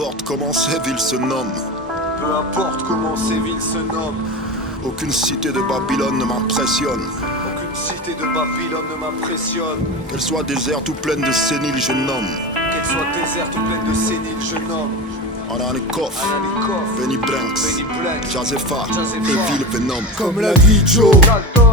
importe comment ces villes se nomment. Peu importe comment ces villes se nomment. Aucune cité de Babylone ne m'impressionne. Aucune cité de Babylone ne m'impressionne. Qu'elle soit déserte ou pleine de séniles, je nomme. Qu'elle soit déserte ou pleine de séniles, je nomme. Ananikov, Ananikov, Benny Blanks, Benny Blanks, Jazepha, Jazepha, et Ville Venom. Comme la vie Joe,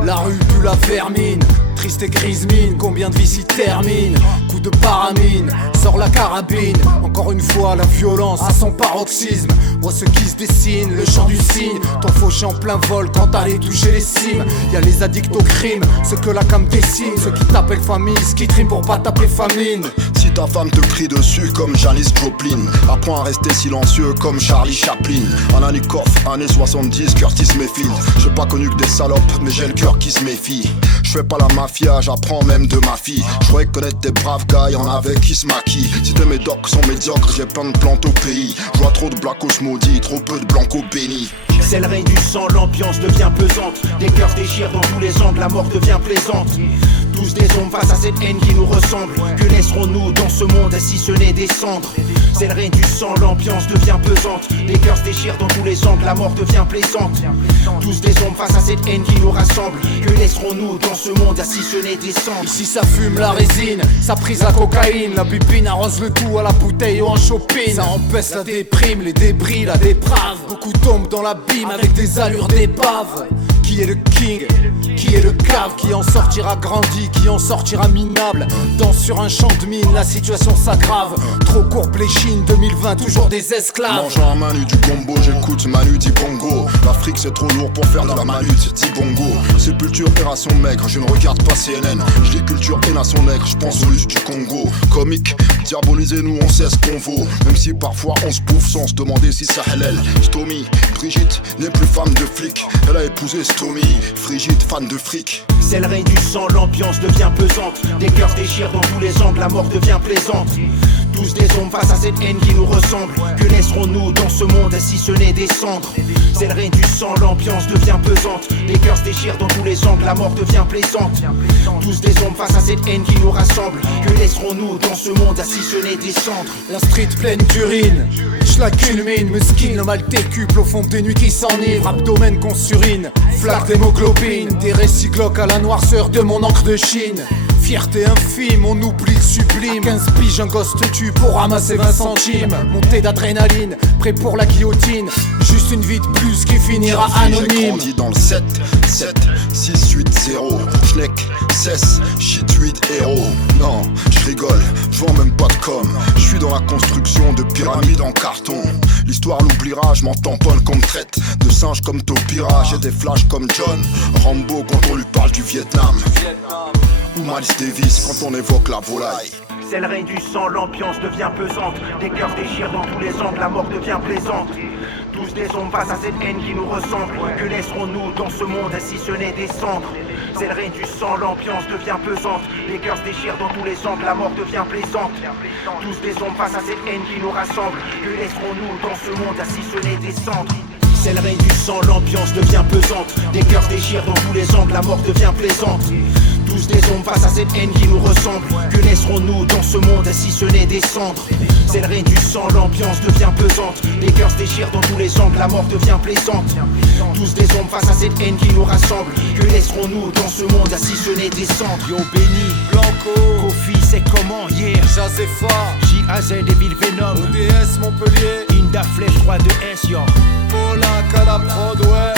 la rue pue la vermine. Triste et grise mine, combien de vies s'y terminent. Coup de paramine, sort la carabine. Encore une fois la violence à son paroxysme. Vois ce qui se dessine, le chant du cygne. Ton fauché en plein vol quand t'allais toucher les cimes. Y'a les addicts au crime, ceux que la cam dessine. Ceux qui t'appellent famille, ce qui triment pour pas taper famine. Si ta femme te crie dessus comme Janis Joplin, apprends à rester silencieux comme Charlie Chaplin. Ananikov, années 70, Curtis Mayfield. J'ai pas connu que des salopes, mais j'ai le cœur qui se méfie. Je fais pas la mafia, j'apprends même de ma fille. Je croyais connaître des braves gars, y'en avait qui se maquillent. Si tes médocs sont médiocres, j'ai plein de plantes au pays. Je vois trop de blancos maudits, trop peu de blancos bénis. C'est le règne du sang, l'ambiance devient pesante. Des cœurs se déchirent dans tous les angles, la mort devient plaisante. Tous des ombres face à cette haine qui nous ressemble. Que laisserons-nous dans ce monde si ce n'est des cendres? C'est le règne du sang, l'ambiance devient pesante. Les cœurs se déchirent dans tous les angles, la mort devient plaisante. Tous des ombres face à cette haine qui nous rassemble. Que laisserons-nous dans ce monde si ce n'est des cendres? Ici ça fume la résine, ça prise la cocaïne. La bipine arrose le tout à la bouteille ou en shopping. Ça empêche la déprime, les débris, la déprave. Beaucoup tombent dans l'abîme avec des allures d'épave. Qui est le king? Qui est le cave? Qui en sortira grandi? Qui en sortira minable? Danse sur un champ de mine, la situation s'aggrave. Trop courbe les chines, 2020, toujours des esclaves. Mangeant un Manu du combo, j'écoute Manu dit bongo. L'Afrique c'est trop lourd pour faire de la manute, dit bongo. Sépulture et ration maigre, je ne regarde pas CNN. Je lis culture et nation nègre, je pense aux Russes du Congo. Comique, diabolisez-nous, on sait ce qu'on vaut. Même si parfois on se bouffe sans se demander si ça halal. Stomy, Brigitte n'est plus femme de flic. Elle a épousé Stomy, Frigide, fan de fric. C'est le règne du sang, l'ambiance devient pesante. Des cœurs se déchirent dans tous les angles, la mort devient plaisante. Tous des ombres face à cette haine qui nous ressemble. Que laisserons-nous dans ce monde si ce n'est des cendres? C'est le règne du sang, l'ambiance devient pesante. Les cœurs se déchirent dans tous les angles, la mort devient plaisante. Tous des ombres face à cette haine qui nous rassemble. Que laisserons-nous dans ce monde si ce n'est des cendres? La street pleine d'urine, je la culmine, me skin, le mal décuple au fond des nuits qui s'enivrent. Abdomen qu'on surine, flaque d'hémoglobine. Des récits glauques à la noirceur de mon encre de Chine. Fierté infime, on oublie le sublime. 15 piges, un gosse te tue pour ramasser 20 centimes. Montée d'adrénaline, prêt pour la guillotine. Juste une vie de plus qui finira J'ai anonyme. grandi dans le 7, 7, 6, 8, 0. Schneck, cesse, shit, 8, héros. Non, je rigole, je vends même pas de com. Je suis dans la construction de pyramides en carton. L'histoire l'oubliera, je m'en tamponne comme traite. De singe comme Taupira, j'ai des flashs comme John Rambo quand on lui parle du Vietnam. Ou Miles Davis quand on évoque la volaille. C'est le règne du sang, l'ambiance devient pesante. Des cœurs se déchirent dans tous les angles, la mort devient plaisante. Tous des ombres face à cette haine qui nous ressemble. Que laisserons-nous dans ce monde si ce n'est des cendres? C'est le règne du sang, l'ambiance devient pesante. Les cœurs se déchirent dans tous les angles, la mort devient plaisante. Tous des ombres face à cette haine qui nous rassemble. Que laisserons-nous dans ce monde si ce n'est des cendres? C'est le règne du sang, l'ambiance devient pesante. Des cœurs se déchirent dans tous les angles, la mort devient plaisante. Tous des ombres face à cette haine qui nous ressemble. Que laisserons-nous dans ce monde si ce n'est des cendres? C'est le règne du sang, l'ambiance devient pesante. Les cœurs se déchirent dans tous les angles, la mort devient plaisante. Tous des ombres face à cette haine qui nous rassemble. Que laisserons-nous dans ce monde si ce n'est des cendres? Yo Benny, Blanco, Kofi c'est comment hier? Jazepha, JAZ et Ville Venom. ODS Montpellier, Inda Flèche 3 de S yo. Polak à la prod, ouais.